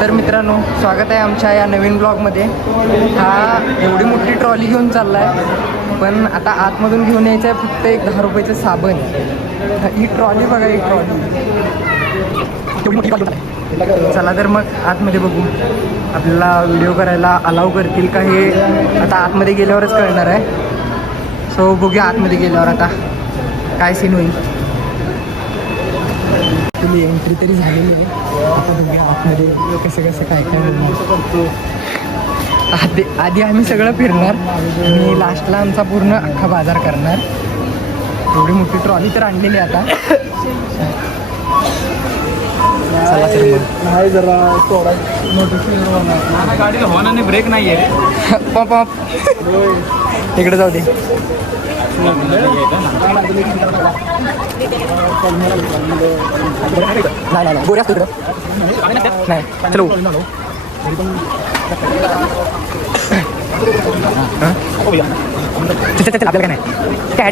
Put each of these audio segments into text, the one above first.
तर मित्रांनो, स्वागत आहे आमच्या या नवीन ब्लॉगमध्ये. हा एवढी मोठी ट्रॉली घेऊन चालला आहे, पण आता आतमधून घेऊन यायचं आहे फक्त एक 10 रुपयाचं साबण. ही ट्रॉली बघा, ही ट्रॉली एवढी मोठी. चला तर मग आतमध्ये बघू, आपल्याला व्हिडिओ करायला अलाव करतील का हे आता आतमध्ये गेल्यावरच कळणार आहे. सो बघूया आतमध्ये गेल्यावर आता काय सीन होईल. तुला एंट्री तरी झालेली आहे, आता बघूया आतमध्ये कसं कसं काय काय होणार. आधी आम्ही सगळं फिरणार आणि लास्टला आमचा पूर्ण अख्खा बाजार करणार. एवढी मोठी ट्रॉली तर आणलेली आता. चला तर मग. नाही जरा थोडा नोटिफिकेशन गाडीला हॉर्न आणि ब्रेक नाही आहे. पॉप पॉप इकडे जाऊ दे. नाही गोऱ्या तिकडं नाही. चलो आपल्याला काय नाही काय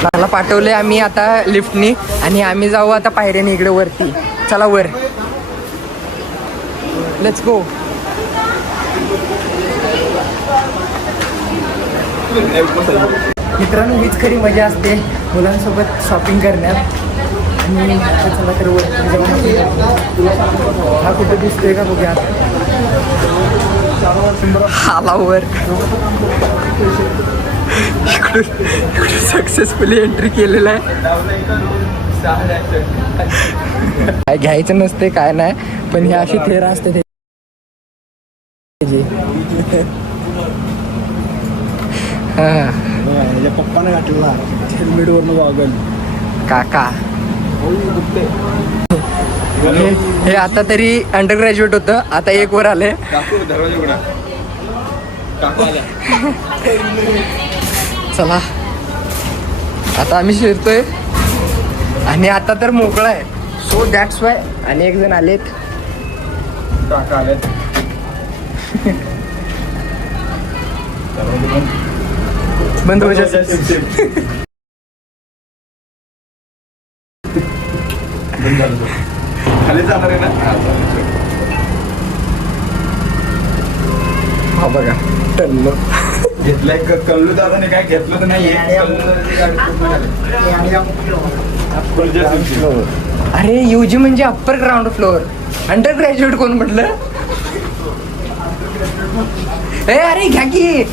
त्याला पाठवले आम्ही आता लिफ्टनी आणि आम्ही जाऊ आता पायऱ्याने इकडे वरती. चला वर, लेट्स गो. मित्रांनो, हीच खरी मजा असते मुलांसोबत शॉपिंग करण्यात. आणि चला तर वरती जाऊन हा कुठं दिसतोय का बघूया. हाला वर इकडून सक्सेसफुली एंट्री केलेलं आहे. काय घ्यायचं नसते काय नाही, पण ही अशी थेरा असते त्याची. पप्पाने घातलेला हेल्मेटवरनं वागल काका. हे आता तरी अंडर ग्रॅज्युएट होतं, आता एक वर आले. चला आता आम्ही शिरतोय आणि आता तर मोकळा आहे. So that's why. आणि एक जण आलेत, काका आलेत. बंद हो जा. खाली जाणार आहे ना. हा बघा टल्लो घेतलाय कल्लू दादाने काय घेतलं तर नाही. अरे यूजी म्हणजे upper ground floor. Undergraduate कोण म्हटलं? ए अरे घ्या की,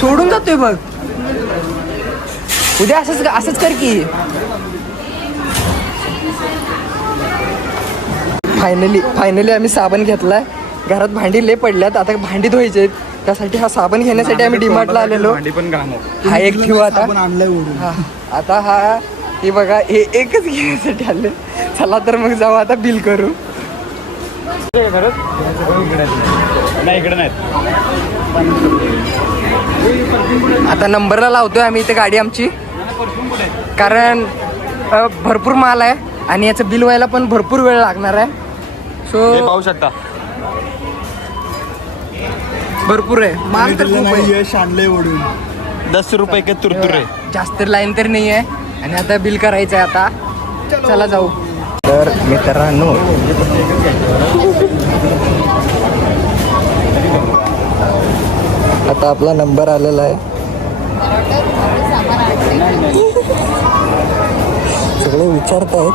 सोडून जातोय बघ. उद्या असंच कर की. फायनली आम्ही साबण घेतलाय. घरात भांडी लय पडल्यात, आता भांडी धुवायचे आहेत. त्यासाठी हा साबण घेण्यासाठी आम्ही डीमार्टला आलेलो. हा एक ठेवू आता. हा आता हा हे बघा, हे एकच घेण्यासाठी आले. चला तर मग जाऊ आता बिल करू. इकडे नाही. आता नंबरला लावतोय आम्ही इथे गाडी आमची, कारण भरपूर माल आहे आणि याचं बिल व्हायला पण भरपूर वेळ लागणार आहे. सो पाहू शकता भरपूर आहे माल तर खूप आहे. यश आणलंय ओढून 10 रुपये के तुरतुरे. जास्त लाईन तर नाही आहे आणि आता बिल करायचं आहे आता. चला जाऊ. तर मित्रांनो, आता आपला नंबर आलेला आहे. सगळे विचारत आहेत.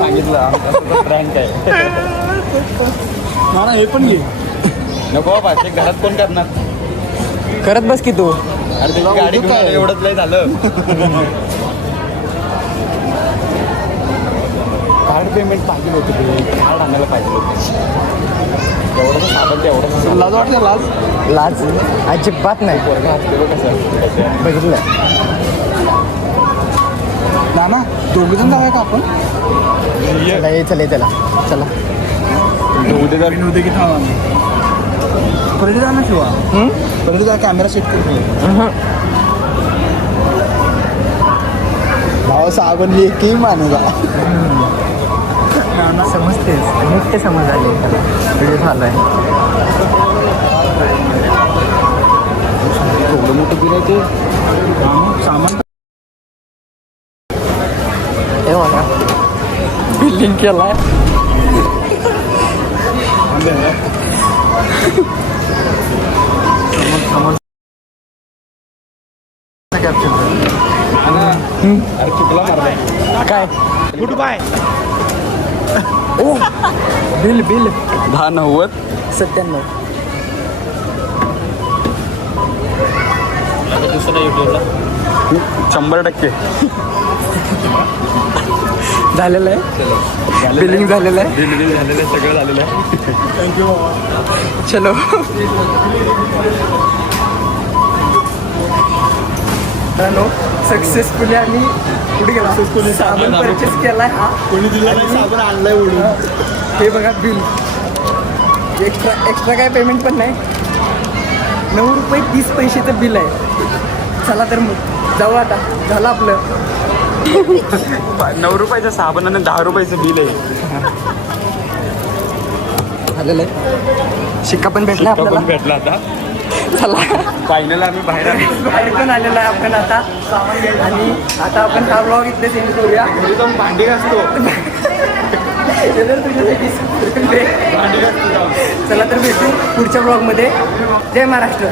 सांगितलं ब्रँड काय मला हे पण घे. नको बाबा, ते घरात कोण करणार. करत बस की तू. अरे त्याची गाडी काय एवढंच लय झालं. कार्ड पेमेंट पाहिजे होतं, ते कार्ड आणायला पाहिजे होतं. एवढं साबण तेवढं लाज वाटलं. लाज अजिबात नाही. कसं बघितलं ना ना. दोघं जण जाऊया का आपण. चला उद्या जाऊन उद्या की थांबा परत जा ना शिवा. परत जा, कॅमेरा सेट करतो. भाव साबण की मानेगा. समजतेस, नीट समज आले. व्हिडिओ झाला आहे. केलाय. अरे चुकला मारलाय. काय गुड बाय. ओ बिल 1090. 97. दुसरा युट्यूबला 100% झालेलं आहे. बिलिंग झालेलं आहे. बिल झालेलं आहे, सगळं झालेलं आहे. थँक्यू. चलो. मित्रांनो सक्सेसफुली आम्ही कुठे गेला साबण परचेस केलाय. हा कोणी दिला नाही साबण आणलाय उडून. हे बघा बिल. एक्स्ट्रा काय पेमेंट पण नाही. 9 रुपये 30 पैशाचं बिल आहे. चला तर मग जाऊ आता. झालं आपलं. 9 रुपयाचं साबण आणि 10 रुपयाचं बिल आहे. झालेलं आहे. शिक्का पण भेटला पण आपल्याला. भेटला आता. चला फायनल आम्ही बाहेर आलो. बाहेर पण आलेला आहे आपण आता. आणि आता आपण हा ब्लॉग इथले सेंड करूया. घरी जाऊन भांडी घासतो. चला तर भेटू पुढच्या ब्लॉगमध्ये. जय महाराष्ट्र.